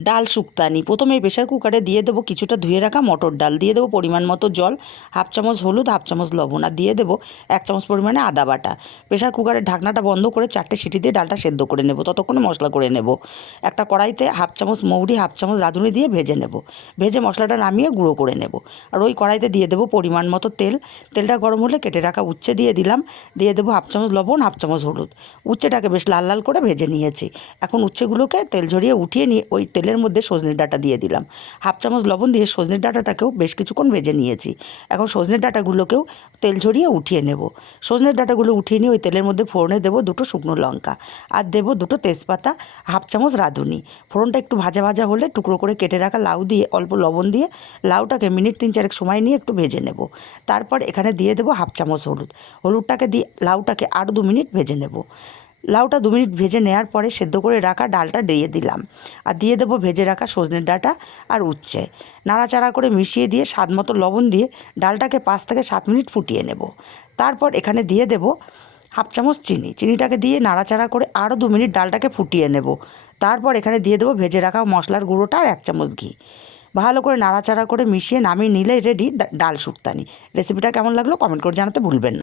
ডাল শুক্তানি। প্রথমে প্রেশার কুকারে দিয়ে দেবো কিছুটা ধুয়ে রাখা মটর ডাল, দিয়ে দেবো পরিমাণ মতো জল, হাফ চামচ হলুদ, হাফ চামচ লবণ, আর দিয়ে দেবো 1 চামচ পরিমাণে আদা বাটা। প্রেশার কুকারের ঢাকনাটা বন্ধ করে 4টে সিটি দিয়ে ডালটা সেদ্ধ করে নেব, ততক্ষণে মশলা করে নেব। একটা কড়াইতে হাফ চামচ মৌরি, হাফ চামচ রাঁধুনি দিয়ে ভেজে নেব। ভেজে মশলাটা নামিয়ে গুঁড়ো করে নেব। আর ওই কড়াইতে দিয়ে দেবো পরিমাণ মতো তেল। তেলটা গরম হলে কেটে রাখা উচ্ছে দিয়ে দিলাম, দিয়ে দেবো হাফ চামচ লবণ, হাফ চামচ হলুদ। উচ্ছেটাকে বেশ লাল লাল করে ভেজে নিয়েছি। এখন উচ্ছেগুলোকে তেল ঝরিয়ে উঠিয়ে নিয়ে ওই তেলের মধ্যে সজনের ডাঁটা দিয়ে দিলাম। হাফ চামচ লবণ দিয়ে সজনের ডাঁটাটাকেও বেশ কিছুক্ষণ ভেজে নিয়েছি। এখন সজনের ডাঁটাগুলোকেও তেল ঝরিয়ে উঠিয়ে নেব। সজনের ডাঁটাগুলো উঠিয়ে নিয়ে ওই তেলের মধ্যে ফোড়নে দেবো 2টো শুকনো লঙ্কা, আর দেবো 2টো তেজপাতা, হাফ চামচ রাঁধুনি। ফোড়নটা একটু ভাজা ভাজা হলে টুকরো করে কেটে রাখা লাউ দিয়ে অল্প লবণ দিয়ে লাউটাকে মিনিট 3-4 সময় নিয়ে একটু ভেজে নেব। তারপর এখানে দিয়ে দেবো হাফ চামচ হলুদ। হলুদটাকে দিয়ে লাউটাকে আরও 2 মিনিট ভেজে নেব। লাউটা 2 মিনিট ভেজে নেওয়ার পরে সেদ্ধ করে রাখা ডালটা দিয়ে দিলাম, আর দিয়ে দেবো ভেজে রাখা সজনের ডাঁটা আর উচ্ছে। নাড়াচাড়া করে মিশিয়ে দিয়ে স্বাদ মতো লবণ দিয়ে ডালটাকে 5 থেকে 7 মিনিট ফুটিয়ে নেব। তারপর এখানে দিয়ে দেবো হাফ চামচ চিনি। চিনিটাকে দিয়ে নাড়াচাড়া করে আরও 2 মিনিট ডালটাকে ফুটিয়ে নেব। তারপর এখানে দিয়ে দেবো ভেজে রাখা মশলার গুঁড়োটা আর 1 চামচ ঘি। ভালো করে নাড়াচাড়া করে মিশিয়ে নামিয়ে নিলে রেডি ডাল শুক্তানি। রেসিপিটা কেমন লাগলো কমেন্ট করে জানাতে ভুলবেন না।